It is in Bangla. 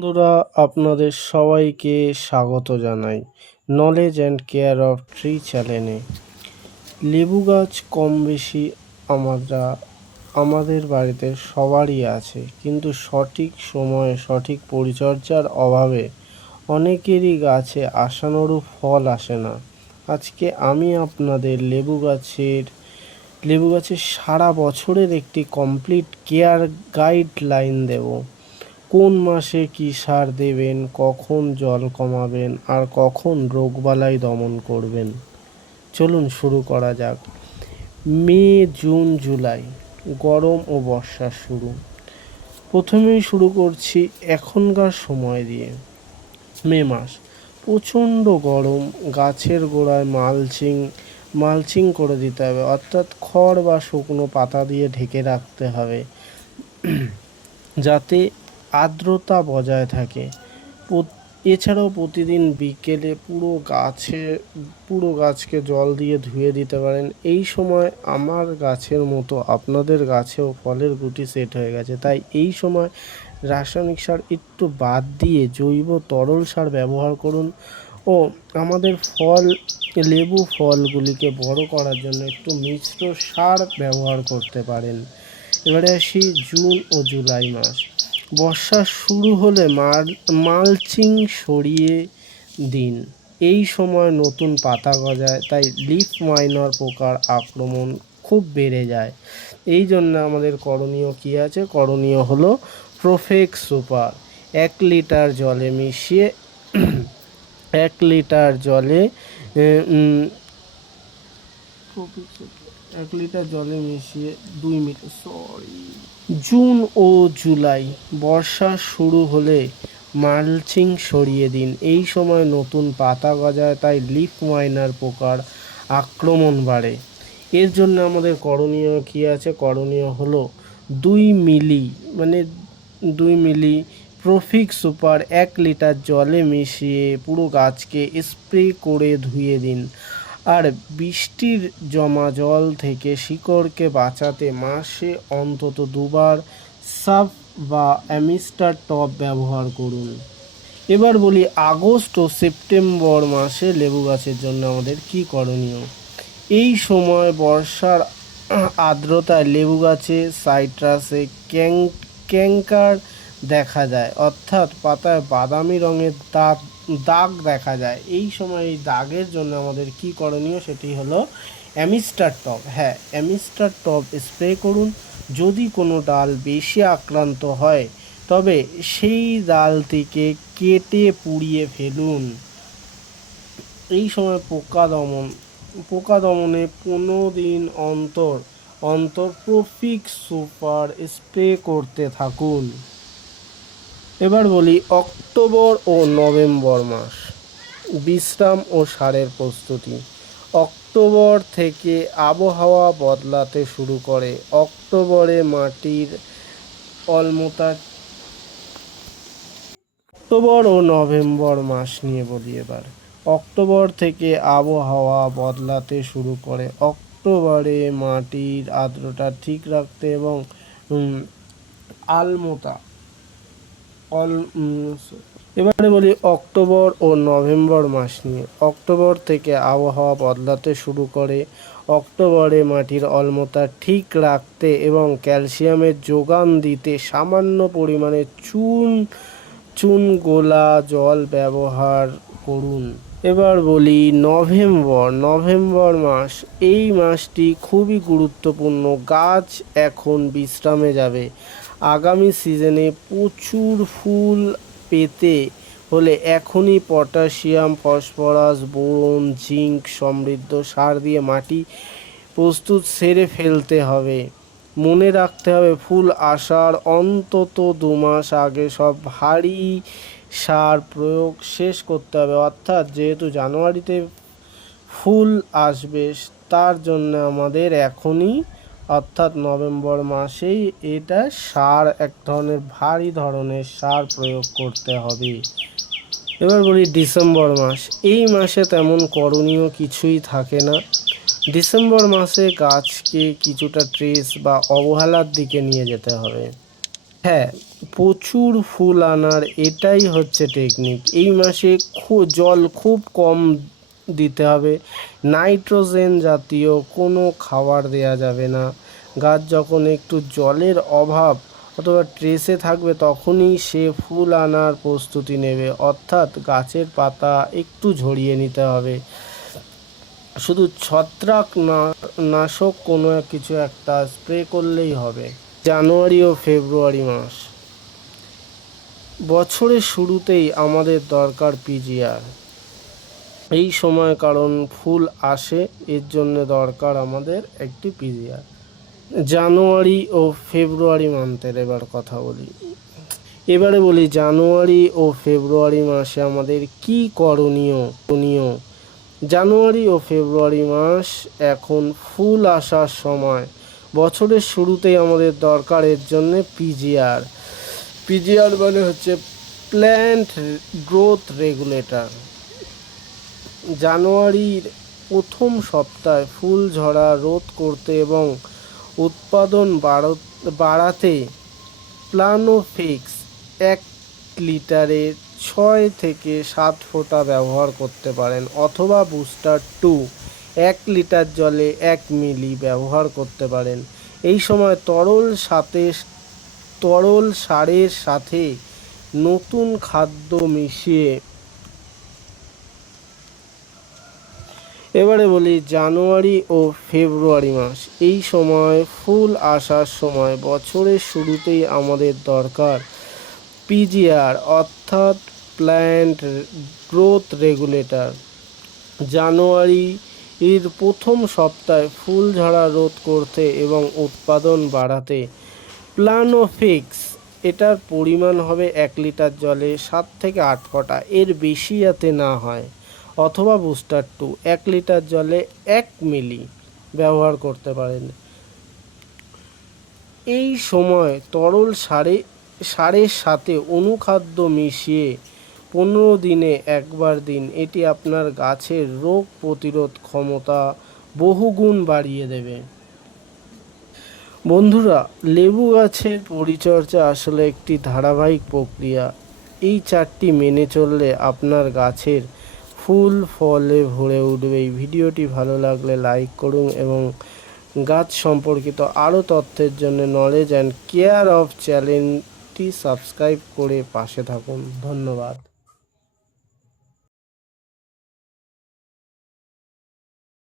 বন্ধুরা, আপনাদের সবাইকে স্বাগত জানাই knowledge and care of tree চ্যানেলে। লেবু গাছ কম বেশি আমাদের বাড়িতে সবারই আছে, কিন্তু সঠিক সময়ে সঠিক পরিচর্যার অভাবে অনেকেরই গাছে আশানুরূপ ফল আসে না। আজকে আমি আপনাদের লেবু গাছের সারা বছরের একটি কমপ্লিট কেয়ার গাইডলাইন দেব। কোন মাসে কী সার দেবেন, কখন জল কমাবেন, আর কখন রোগবালাই দমন করবেন। চলুন শুরু করা যাক। মে, জুন, জুলাই গরম ও বর্ষার শুরু। প্রথমেই শুরু করছি এখনকার সময় দিয়ে। মে মাস প্রচণ্ড গরম, গাছের গোড়ায় মালচিং করে দিতে হবে, অর্থাৎ খড় বা শুকনো পাতা দিয়ে ঢেকে রাখতে হবে যাতে আর্দ্রতা বজায় থাকে। এছাড়াও প্রতিদিন বিকেলে পুরো গাছকে জল দিয়ে ধুয়ে দিতে পারেন। এই সময় আমার গাছের মতো আপনাদের গাছেও ফলের গুটি সেট হয়ে গেছে, তাই এই সময় রাসায়নিক সার একটু বাদ দিয়ে জৈব তরল সার ব্যবহার করুন ও আমাদের লেবু ফলগুলিকে বড় করার জন্য একটু মিশ্র সার ব্যবহার করতে পারেন। এবারে আসি জুন ও জুলাই মাস। বর্ষা শুরু হলে মালচিং সরিয়ে দিন। এই সময় নতুন পাতা গজায়, তাই লিফ মাইনার পোকার আক্রমণ খুব বেড়ে যায়। এই জন্য আমাদের করণীয় কী আছে? করণীয় হলো প্রোফেক্স সুপার 1 লিটার জলে মিশিয়ে 1 লিটার জলে 1 লিটার জলে মিশিয়ে 2 মিনিট জুন ও জুলাই বর্ষা শুরু হলে মালচিং সরিয়ে দিন। এই সময় নতুন পাতা গজায়, তাই লিফ মাইনার পোকার আক্রমণ বাড়ে। এর জন্য আমাদের করণীয় কী আছে? করণীয় হলো 2 মিলি প্রোফিক্স সুপার 1 লিটার জলে মিশিয়ে পুরো গাছকে স্প্রে করে ধুয়ে দিন। আর বৃষ্টির জমা জল থেকে শিকড়কে বাঁচাতে মাসে অন্তত 2বার সাব বা অ্যামিস্টার টপ ব্যবহার করুন। এবার বলি আগস্ট ও সেপ্টেম্বর মাসে লেবু গাছের জন্য আমাদের কী করণীয়। এই সময় বর্ষার আর্দ্রতায় লেবু গাছে সাইট্রাসে ক্যাঙ্কার দেখা যায়, অর্থাৎ পাতায় বাদামি রঙের দাগ দেখা যায়। এই সময় এই দাগের জন্য আমাদের কি করণীয়, সেটি হলো Amistar top. Amistar top spray করুন। যদি কোনো ডাল বেশি আক্রান্ত হয় তবে সেই ডালটিকে কেটে পুড়িয়ে ফেলুন। এই সময় পোকা দমনে 15 দিন অন্তর প্রোফিক্স সুপার স্প্রে করতে থাকুন। এবার বলি অক্টোবর ও নভেম্বর মাস। বিশ্রাম ও সারের প্রস্তুতি। অক্টোবর থেকে আবহাওয়া বদলাতে শুরু করে। অক্টোবরে মাটির অলমোতা। অক্টোবর ও নভেম্বর মাস নিয়ে বলি এবার। অক্টোবর থেকে আবহাওয়া বদলাতে শুরু করে। অক্টোবরে মাটির আর্দ্রতা ঠিক রাখতে এবং এবারে বলি অক্টোবর ও নভেম্বর মাস নিয়ে। অক্টোবর থেকে আবহাওয়া বদলাতে শুরু করে। অক্টোবরে মাটির অলমোতা ঠিক রাখতে এবং ক্যালসিয়ামের যোগান দিতে সামান্য পরিমাণে চুন গোলা জল ব্যবহার করুন। এবার বলি নভেম্বর মাস। এই মাসটি খুবই গুরুত্বপূর্ণ। গাছ এখন বিশ্রামে যাবে। আগামী সিজনে প্রচুর ফুল পেতে হলে এখনই পটাশিয়াম, ফসফরাস, বোরন, জিঙ্ক সমৃদ্ধ সার দিয়ে মাটি প্রস্তুত সেরে ফেলতে হবে। মনে রাখতে হবে ফুল আসার অন্তত 2 মাস আগে সব ভারী সার প্রয়োগ শেষ করতে হবে। অর্থাৎ যেহেতু জানুয়ারিতে ফুল আসবে, তার জন্য আমাদের এখনই অর্থাৎ নভেম্বর মাসেই এক ধরনের ভারী ধরনের সার প্রয়োগ করতে হবে। এবার বলি ডিসেম্বর মাস। এই মাসে তেমন করণীয় কিছুই থাকে না। ডিসেম্বর মাসে গাছকে কিছুটা ট্রেস বা অবহেলার দিকে নিয়ে যেতে হবে। প্রচুর ফুল আনার এটাই হচ্ছে টেকনিক। এই মাসে জল খুব কম দিতে হবে, নাইট্রোজেন জাতীয় কোনো খাবার দেয়া যাবে না। গাছ যখন একটু জলের অভাব অথবা ট্রেসে থাকবে তখনই সে ফুল আনার প্রস্তুতি নেবে, অর্থাৎ গাছের পাতা একটু ঝরিয়ে নিতে হবে। শুধু ছত্রাক নাশক কোনো কিছু একটা স্প্রে করলেই হবে। জানুয়ারি ও ফেব্রুয়ারি মাস, বছরের শুরুতেই আমাদের দরকার পিজিআর। এই সময় কারণ ফুল আসে, এর জন্য দরকার আমাদের একটি পিজিআর। জানুয়ারি ও ফেব্রুয়ারি মান্থের এবার কথা বলি। এবারে বলি জানুয়ারি ও ফেব্রুয়ারি মাসে আমাদের কি করণীয়। জানুয়ারি ও ফেব্রুয়ারি মাস এখন ফুল আসার সময়, বছরের শুরুতেই আমাদের দরকার এর জন্য পিজিআর। পিজিআর মানে হচ্ছে প্ল্যান্ট গ্রোথ রেগুলেটর। জানুয়ারির প্রথম সপ্তাহে ফুল ঝরা রোধ করতে এবং উৎপাদন বাড়াতে প্লানোফিক্স 1 লিটারে 6 থেকে 7 ফোঁটা ব্যবহার করতে পারেন, অথবা বুস্টার 2 1 লিটার জলে 1 মিলি ব্যবহার করতে পারেন। এই সময় তরল সারের সাথে নতুন খাদ্য মিশিয়ে। এবারে বলি জানুয়ারি ও ফেব্রুয়ারি মাস, এই সময় ফুল আসার সময়, বছরের শুরুতেই আমাদের দরকার পিজিআর অর্থাৎ প্ল্যান্ট গ্রোথ রেগুলেটর। জানুয়ারি এর প্রথম সপ্তাহে ফুল ঝরা রোধ করতে এবং উৎপাদন বাড়াতে প্লানোফিক্স, এটার পরিমাণ হবে 1 লিটার জলে 7 থেকে 8 ফোঁটা, এর বেশি যাতে না হয়, অথবা বুস্টার 2 1 লিটার জলে 1 মিলি ব্যবহার করতে পারেন। এই সময় তরল সারের সাথে অনুখাদ্য মিশিয়ে 15 দিনে একবার দিন। এটি আপনার গাছের রোগ প্রতিরোধ ক্ষমতা বহুগুণ বাড়িয়ে দেবে। বন্ধুরা, লেবু গাছের পরিচর্যা আসলে একটি ধারাবাহিক প্রক্রিয়া। এই 4টি মেনে চললে আপনার গাছের ফুল ফলে ভরে উঠবে। এই ভিডিওটি ভালো লাগলে লাইক করুন এবং গাছ সম্পর্কিত আরও তথ্যের জন্য নলেজ অ্যান্ড কেয়ার অফ চ্যানেলটি সাবস্ক্রাইব করে পাশে থাকুন। ধন্যবাদ।